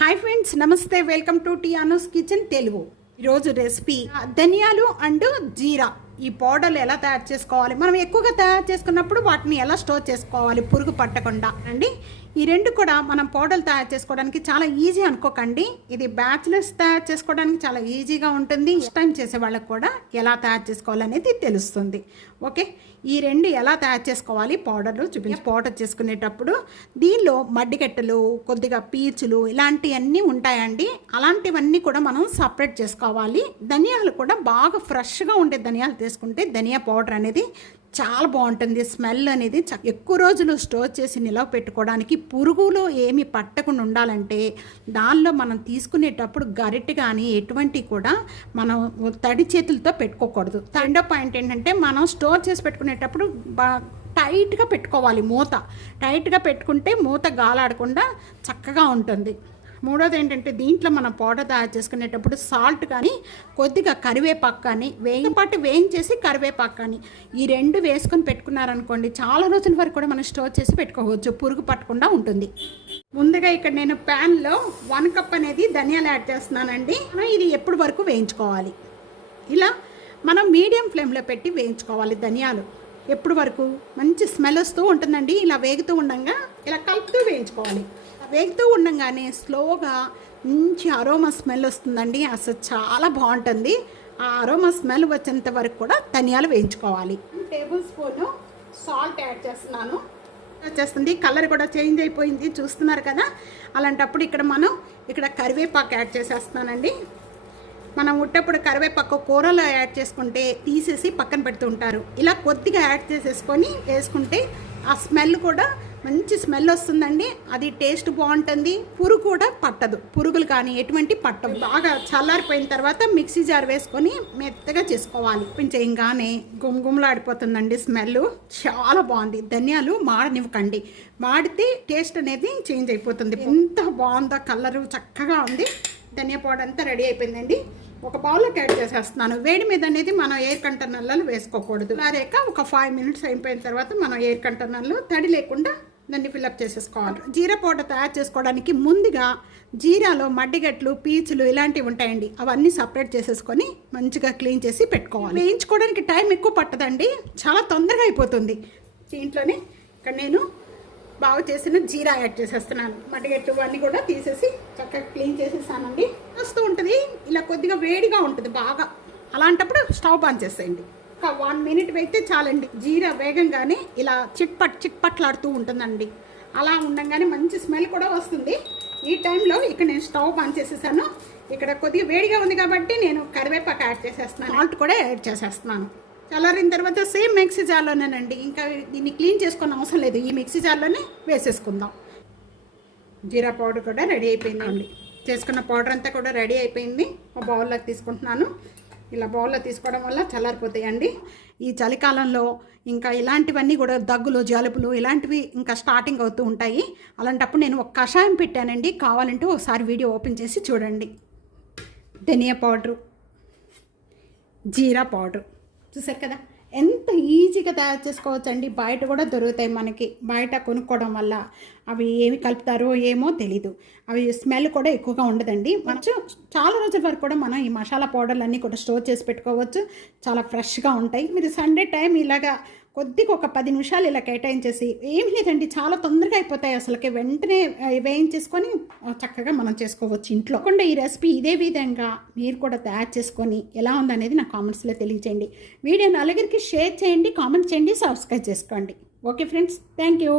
Hi friends, నమస్తే. Welcome to టియానోస్ kitchen Telugu. ఈరోజు recipe ధనియాలు అండ్ జీరా. ఈ పౌడర్లు ఎలా తయారు చేసుకోవాలి, మనం ఎక్కువగా తయారు చేసుకున్నప్పుడు వాటిని ఎలా స్టోర్ చేసుకోవాలి పురుగు పట్టకుండా అండి. ఈ రెండు కూడా మనం పౌడర్లు తయారు చేసుకోవడానికి చాలా ఈజీ అనుకోకండి. ఇది బ్యాచిలర్స్ తయారు చేసుకోవడానికి చాలా ఈజీగా ఉంటుంది. ఫస్ట్ టైం చేసే వాళ్ళకి కూడా ఎలా తయారు చేసుకోవాలనేది తెలుస్తుంది. ఓకే, ఈ రెండు ఎలా తయారు చేసుకోవాలి పౌడర్లు చూపించి. పౌడర్ చేసుకునేటప్పుడు దీనిలో మడ్డిగట్టలు, కొద్దిగా పీచులు ఇలాంటివన్నీ ఉంటాయండి. అలాంటివన్నీ కూడా మనం సపరేట్ చేసుకోవాలి. ధనియాలు కూడా బాగా ఫ్రెష్గా ఉండే ధనియాలు తీసుకుంటే ధనియా పౌడర్ అనేది చాలా బాగుంటుంది. స్మెల్ అనేది ఎక్కువ రోజులు స్టోర్ చేసి నిలవ పెట్టుకోవడానికి, పురుగులు ఏమి పట్టకుండా ఉండాలంటే దానిలో మనం తీసుకునేటప్పుడు గరిటె కానీ ఎటువంటి కూడా మనం తడి చేతులతో పెట్టుకోకూడదు. రెండో పాయింట్ ఏంటంటే, మనం స్టోర్ చేసి పెట్టుకునేటప్పుడు టైట్గా పెట్టుకోవాలి. మూత టైట్గా పెట్టుకుంటే మూత గాలాడకుండా చక్కగా ఉంటుంది. మూడోది ఏంటంటే, దీంట్లో మనం పౌడర్ తయారు చేసుకునేటప్పుడు సాల్ట్ కానీ కొద్దిగా కరివేపాకు కానీ వేయించేసి కరివేపాకు కానీ ఈ రెండు వేసుకొని పెట్టుకున్నారనుకోండి, చాలా రోజుల వరకు కూడా మనం స్టోర్ చేసి పెట్టుకోవచ్చు, పురుగు పట్టకుండా ఉంటుంది. ముందుగా ఇక్కడ నేను ప్యాన్లో 1 కప్ అనేది ధనియాలు యాడ్ చేస్తున్నానండి. ఇది ఎప్పుడు వరకు వేయించుకోవాలి, ఇలా మనం మీడియం ఫ్లేమ్లో పెట్టి వేయించుకోవాలి. ధనియాలు ఎప్పుడు వరకు మంచి స్మెల్ వస్తూ ఉంటుందండి. ఇలా వేగుతూ ఉండగా ఇలా కలుపుతూ వేయించుకోవాలి. వేగుతూ ఉండగానే స్లోగా మంచి అరోమా స్మెల్ వస్తుందండి. అసలు చాలా బాగుంటుంది. ఆ అరోమా స్మెల్ వచ్చేంత వరకు కూడా ధనియాలు వేయించుకోవాలి. 1 టేబుల్ స్పూను సాల్ట్ యాడ్ చేస్తున్నాను. వచ్చేస్తుంది, కలర్ కూడా చేంజ్ అయిపోయింది, చూస్తున్నారు కదా. అలాంటప్పుడు ఇక్కడ కరివేపాకు యాడ్ చేసేస్తున్నానండి. మనం ఉట్టప్పుడు కరివేపాకు కూరలో యాడ్ చేసుకుంటే తీసేసి పక్కన పెడుతూ ఉంటారు. ఇలా కొద్దిగా యాడ్ చేసేసుకొని వేసుకుంటే ఆ స్మెల్ కూడా మంచి స్మెల్ వస్తుందండి. అది టేస్ట్ బాగుంటుంది, పురుగు కూడా పట్టదు, పురుగులు కానీ ఎటువంటి పట్టవు. బాగా చల్లారిపోయిన తర్వాత మిక్సీ జార్ వేసుకొని మెత్తగా చేసుకోవాలి. చేయగానే గుమగుమలాడిపోతుందండి స్మెల్, చాలా బాగుంది. ధనియాలు మాడనివ్వకండి, మాడితే టేస్ట్ అనేది చేంజ్ అయిపోతుంది. ఎంత బాగుందో, కలరు చక్కగా ఉంది. ధనియా పౌడర్ అంతా రెడీ అయిపోయిందండి. ఒక బౌల్లోకి యాడ్ చేసేస్తున్నాను. వేడి మీద అనేది మనం ఎయిర్ కంటైనర్లలో వేసుకోకూడదు. అలాగే ఒక 5 మినిట్స్ అయిపోయిన తర్వాత మనం ఎయిర్ కంటైనర్లో తడి లేకుండా దాన్ని ఫిల్అప్ చేసేసుకోవాలి. జీరా పౌడర్ తయారు చేసుకోవడానికి ముందుగా జీరాలో మడ్డిగట్లు, పీచులు ఇలాంటివి ఉంటాయండి. అవన్నీ సపరేట్ చేసేసుకొని మంచిగా క్లీన్ చేసి పెట్టుకోవాలి. వేయించుకోవడానికి టైం ఎక్కువ పట్టదండి, చాలా తొందరగా అయిపోతుంది. దీంట్లోనే ఇక్కడ నేను బాగా చేసిన జీరా యాడ్ చేసేస్తున్నాను. మడ్డిగట్లు అన్నీ కూడా తీసేసి చక్కగా క్లీన్ చేసేసానండి. వస్తూ ఉంటుంది, ఇలా కొద్దిగా వేడిగా ఉంటుంది బాగా. అలాంటప్పుడు స్టవ్ ఆన్ చేసేయండి. ఒక 1 మినిట్ వేస్తే చాలండి. జీరా వేగంగానే ఇలా చిట్పట్లాడుతూ ఉంటుందండి. అలా ఉండగానే మంచి స్మెల్ కూడా వస్తుంది. ఈ టైంలో ఇక్కడ నేను స్టవ్ ఆన్ చేసేసాను. ఇక్కడ కొద్దిగా వేడిగా ఉంది కాబట్టి నేను కరివేపాకు యాడ్ చేసేస్తున్నాను. సాల్ట్ కూడా యాడ్ చేసేస్తున్నాను. చల్లారిన తర్వాత సేమ్ మిక్సీ జార్లోనేనండి, ఇంకా దీన్ని క్లీన్ చేసుకున్న అవసరం లేదు. ఈ మిక్సీ జార్లోనే వేసేసుకుందాం. జీరా పౌడర్ కూడా రెడీ అయిపోయిందండి. చేసుకున్న పౌడర్ అంతా కూడా రెడీ అయిపోయింది. ఒక బౌల్లోకి తీసుకుంటున్నాను. ఇలా బౌల్లో తీసుకోవడం వల్ల చల్లారిపోతాయండి. ఈ చలికాలంలో ఇంకా ఇలాంటివన్నీ కూడా దగ్గులు, జలుబులు ఇలాంటివి ఇంకా స్టార్టింగ్ అవుతూ ఉంటాయి. అలాంటప్పుడు నేను ఒక కషాయం పెట్టానండి, కావాలంటే ఒకసారి వీడియో ఓపెన్ చేసి చూడండి. ధనియా పౌడరు, జీరా పౌడరు చూసారు కదా, ఎంత ఈజీగా తయారు చేసుకోవచ్చు అండి. బయట కూడా దొరుకుతాయి మనకి. బయట కొనుక్కోవడం వల్ల అవి ఏమి కలుపుతారో ఏమో తెలీదు. అవి స్మెల్ కూడా ఎక్కువగా ఉండదండి. చాలా రోజుల వరకు కూడా మనం ఈ మసాలా పౌడర్లు అన్నీ కూడా స్టోర్ చేసి పెట్టుకోవచ్చు. చాలా ఫ్రెష్గా ఉంటాయి. మీరు సండే టైం ఇలాగా కొద్దిగా ఒక 10 నిమిషాలు ఇలా కేటాయించేసి, ఏమి లేదండి, చాలా తొందరగా అయిపోతాయి. అసలుకి వెంటనే వేయించేసుకొని చక్కగా మనం చేసుకోవచ్చు ఇంట్లో. ఈ రెసిపీ ఇదే విధంగా మీరు కూడా తయారు చేసుకొని ఎలా ఉందనేది నా కామెంట్స్లో తెలియచేయండి. వీడియో నలుగురికి షేర్ చేయండి, కామెంట్ చేయండి, సబ్స్క్రైబ్ చేసుకోండి. Okay friends, thank you.